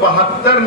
72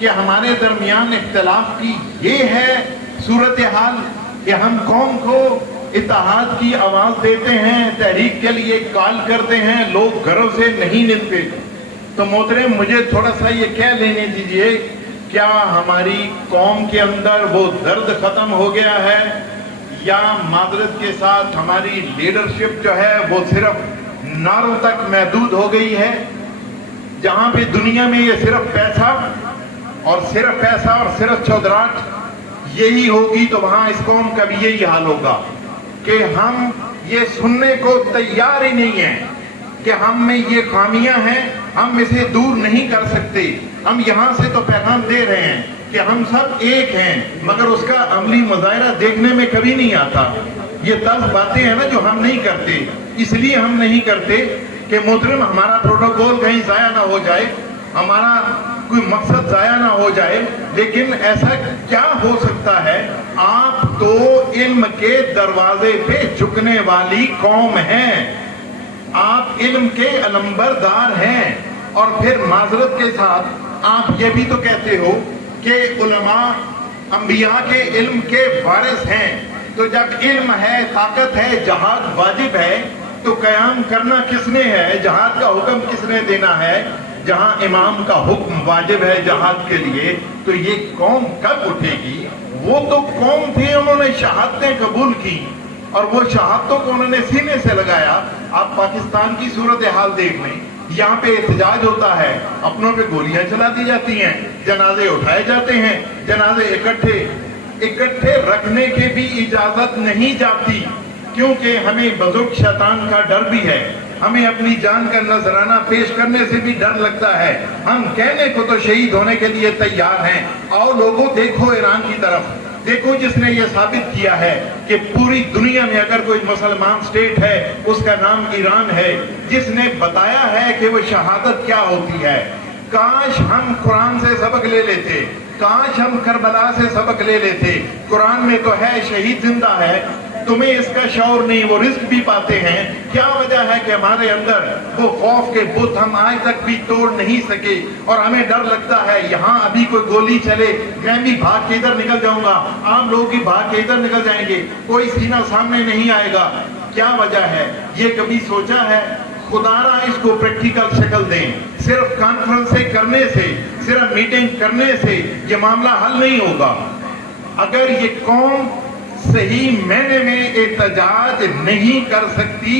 کہ ہمارے درمیان اختلاف کی یہ ہے صورتحال کہ ہم قوم کو اتحاد کی آواز دیتے ہیں، تحریک کے لیے کال کرتے ہیں، لوگ گھروں سے نہیں نکلتے. تو محترم مجھے تھوڑا سا یہ کہہ لینے دیجئے، کیا ہماری قوم کے اندر وہ درد ختم ہو گیا ہے، یا معذرت کے ساتھ ہماری لیڈرشپ جو ہے وہ صرف نعروں تک محدود ہو گئی ہے؟ جہاں پہ دنیا میں یہ صرف پیسہ اور صرف چودراہٹ یہی ہوگی، تو وہاں اس قوم کا بھی یہی حال ہوگا کہ ہم یہ سننے کو تیار ہی نہیں ہیں کہ ہم میں یہ خامیاں ہیں، ہم اسے دور نہیں کر سکتے. ہم یہاں سے تو پیغام دے رہے ہیں کہ ہم سب ایک ہیں، مگر اس کا عملی مظاہرہ دیکھنے میں کبھی نہیں آتا. یہ طرز باتیں ہیں نا جو ہم نہیں کرتے، اس لیے ہم نہیں کرتے کہ محترم ہمارا پروٹوکول کہیں ضائع نہ ہو جائے، ہمارا کوئی مقصد ضائع نہ ہو جائے. لیکن ایسا کیا ہو سکتا ہے؟ آپ تو علم کے دروازے پہ جھکنے والی قوم ہیں، آپ علم کے علمبردار ہیں، اور پھر معذرت کے ساتھ آپ یہ بھی تو کہتے ہو کہ علماء انبیاء کے علم کے وارث ہیں. تو جب علم ہے، طاقت ہے، جہاد واجب ہے، تو قیام کرنا کس نے ہے؟ جہاد کا حکم کس نے دینا ہے؟ جہاں امام کا حکم واجب ہے جہاد کے لیے، تو یہ قوم کب اٹھے گی؟ وہ تو قوم تھی، انہوں نے شہادتیں قبول کی اور وہ شہادتوں کو انہوں نے سینے سے لگایا. آپ پاکستان کی صورتحال دیکھ لیں، یہاں پہ احتجاج ہوتا ہے، اپنوں پہ گولیاں چلا دی جاتی ہیں، جنازے اٹھائے جاتے ہیں، جنازے اکٹھے رکھنے کی بھی اجازت نہیں جاتی، کیونکہ ہمیں بزرگ شیطان کا ڈر بھی ہے، ہمیں اپنی جان کا نذرانہ پیش کرنے سے بھی ڈر لگتا ہے. ہم کہنے کو تو شہید ہونے کے لیے تیار ہیں. اور لوگوں دیکھو ایران کی طرف، دیکھو جس نے یہ ثابت کیا ہے کہ پوری دنیا میں اگر کوئی مسلمان سٹیٹ ہے اس کا نام ایران ہے، جس نے بتایا ہے کہ وہ شہادت کیا ہوتی ہے. کاش ہم قرآن سے سبق لے لیتے، کاش ہم کربلا سے سبق لے لیتے. قرآن میں تو ہے شہید زندہ ہے، تمہیں اس کا شعور نہیں، وہ رزق بھی پاتے ہیں. کیا وجہ ہے کہ ہمارے اندر وہ خوف کے بت ہم آج تک بھی توڑ نہیں سکے، اور ہمیں ڈر لگتا ہے یہاں ابھی کوئی گولی چلے میں بھی بھاگ کے ادھر نکل جاؤں گا، عام لوگ بھی بھاگ کے ادھر نکل جائیں گے، کوئی سینہ سامنے نہیں آئے گا. کیا وجہ ہے؟ یہ کبھی سوچا ہے؟ خدا را اس کو پریکٹیکل شکل دیں. صرف کانفرنس سے کرنے سے، صرف میٹنگ کرنے سے یہ معاملہ حل نہیں ہوگا. اگر یہ قوم صحیح معنی میں احتجاج نہیں کر سکتی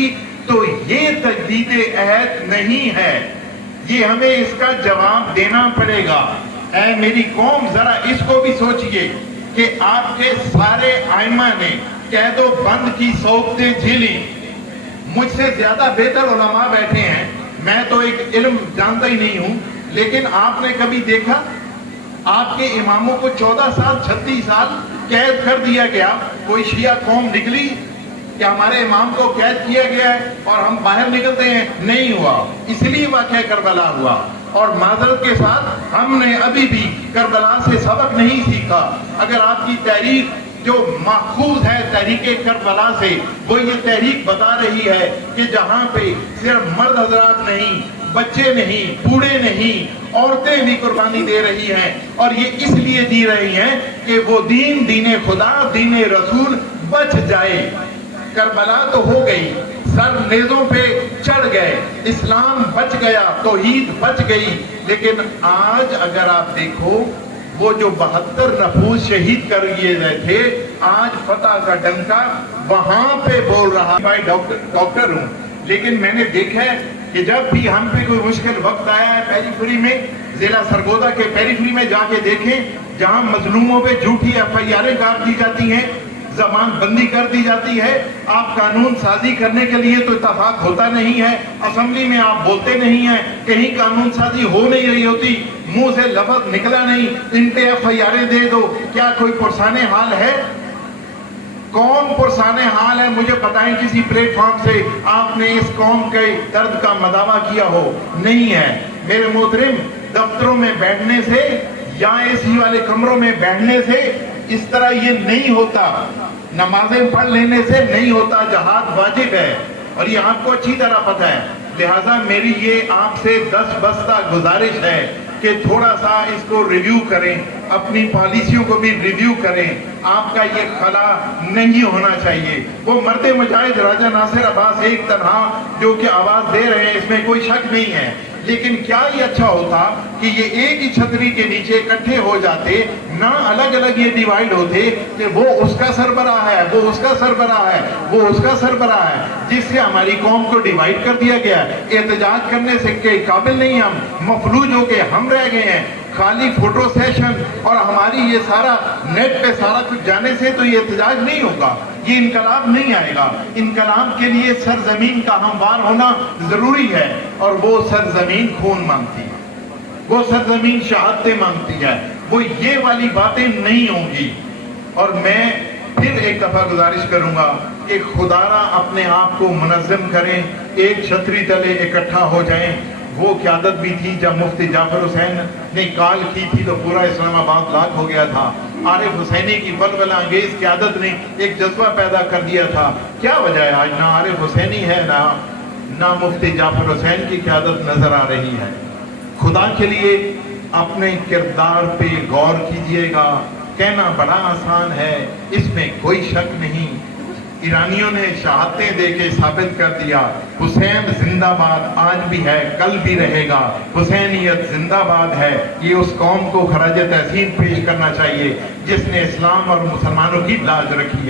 تو یہ تجدید عہد نہیں ہے. یہ ہمیں اس کا جواب دینا پڑے گا. اے میری قوم، ذرا اس کو بھی سوچئے کہ آپ کے سارے ائمہ نے قید و بند کی صحبتیں جھیلی. مجھ سے زیادہ بہتر علماء بیٹھے ہیں، میں تو ایک علم جانتا ہی نہیں ہوں، لیکن آپ نے کبھی دیکھا آپ کے اماموں کو 14 سال 36 سال قید کر دیا گیا؟ کوئی شیعہ قوم نکلی کہ ہمارے امام کو قید کیا گیا ہے اور ہم باہر نکلتے ہیں؟ نہیں ہوا. اس لیے واقعہ کربلا ہوا. اور معذرت کے ساتھ ہم نے ابھی بھی کربلا سے سبق نہیں سیکھا. اگر آپ کی تحریک جو ماخوذ ہے تحریک کربلا سے، وہ یہ تحریک بتا رہی ہے کہ جہاں پہ صرف مرد حضرات نہیں، بچے نہیں، بوڑھے نہیں، عورتیں بھی قربانی دے رہی ہیں، اور یہ اس لیے دی رہی ہیں کہ وہ دین خدا، دین رسول بچ جائے. کربلا تو ہو گئی، سر نیزوں پہ چڑھ گئے، اسلام بچ گیا، توحید بچ گئی. لیکن آج اگر آپ دیکھو، وہ جو 72 نفوس شہید کر دیے گئے تھے، آج فتح کا ڈنکا وہاں پہ بول رہا. میں ڈاکٹر ہوں، لیکن میں نے دیکھا ہے کہ جب بھی ہم پہ کوئی مشکل وقت آیا ہے پیری فری میں، ضلع سرگودا کے پیری فری میں جا کے دیکھیں، جہاں مظلوموں پہ جھوٹی FIR کاٹ دی جاتی ہیں، زبان بندی کر دی جاتی ہے. آپ قانون سازی کرنے کے لیے تو اتفاق ہوتا نہیں ہے، اسمبلی میں آپ بولتے نہیں ہیں، کہیں قانون سازی ہو نہیں رہی ہوتی، منہ سے لفظ نکلا نہیں، ان پہ FIR دے دو. کیا کوئی پرسان حال ہے؟ کون پرسان حال ہے؟ مجھے بتائیں کسی پلیٹ فارم سے آپ نے اس قوم کے درد کا مداوع کیا ہو. نہیں ہے. میرے محترم، دفتروں میں بیٹھنے سے یا AC والے کمروں میں بیٹھنے سے اس طرح یہ نہیں ہوتا، نمازیں پڑھ لینے سے نہیں ہوتا. جہاد واجب ہے اور یہ آپ کو اچھی طرح پتہ ہے. لہٰذا میری یہ آپ سے 10 بستہ گزارش ہے کہ تھوڑا سا اس کو ریویو کریں, اپنی پالیسیوں کو بھی ریویو کریں. آپ کا یہ خلا نہیں ہونا چاہیے. وہ مرد مجاہد راجہ ناصر عباس ایک تنہا جو کہ آواز دے رہے ہیں, اس میں کوئی شک نہیں ہے, لیکن کیا یہ اچھا ہوتا کہ یہ ایک ہی چھتری کے نیچے اکٹھے ہو جاتے, نہ الگ الگ یہ ڈیوائیڈ ہوتے کہ وہ اس کا سربراہ ہے, وہ اس کا سربراہ ہے, وہ اس کا سربراہ ہے, جس سے ہماری قوم کو ڈیوائیڈ کر دیا گیا ہے. احتجاج کرنے سے کے قابل نہیں ہم, مفلوج ہو کے ہم رہ گئے ہیں. خالی فوٹو سیشن اور ہماری یہ سارا نیٹ پہ سارا کچھ جانے سے تو یہ احتجاج نہیں ہوگا, یہ انقلاب نہیں آئے گا. انقلاب کے لیے سرزمین کا ہموار ہونا ضروری ہے, اور وہ سرزمین خون مانگتی ہے, وہ سرزمین شہادتیں مانگتی ہے, وہ یہ والی باتیں نہیں ہوں گی. اور میں پھر ایک دفعہ گزارش کروں گا کہ خدارا اپنے آپ کو منظم کریں, ایک چھتری تلے اکٹھا ہو جائیں. وہ قیادت بھی تھی جب مفتی جعفر حسین نے کال کی تھی تو پورا اسلام آباد لاک ہو گیا تھا. عارف حسینی کی ولولہ انگیز قیادت نے ایک جذبہ پیدا کر دیا تھا. کیا وجہ ہے آج نہ عارف حسینی ہے, نہ مفتی جعفر حسین کی قیادت نظر آ رہی ہے؟ خدا کے لیے اپنے کردار پہ غور کیجئے گا. کہنا بڑا آسان ہے, اس میں کوئی شک نہیں. ایرانیوں نے شہادتیں دے کے ثابت کر دیا, حسین زندہ باد آج بھی ہے, کل بھی رہے گا. حسینیت زندہ باد ہے. یہ اس قوم کو خراج تحسین پیش کرنا چاہیے جس نے اسلام اور مسلمانوں کی لاج رکھی ہے.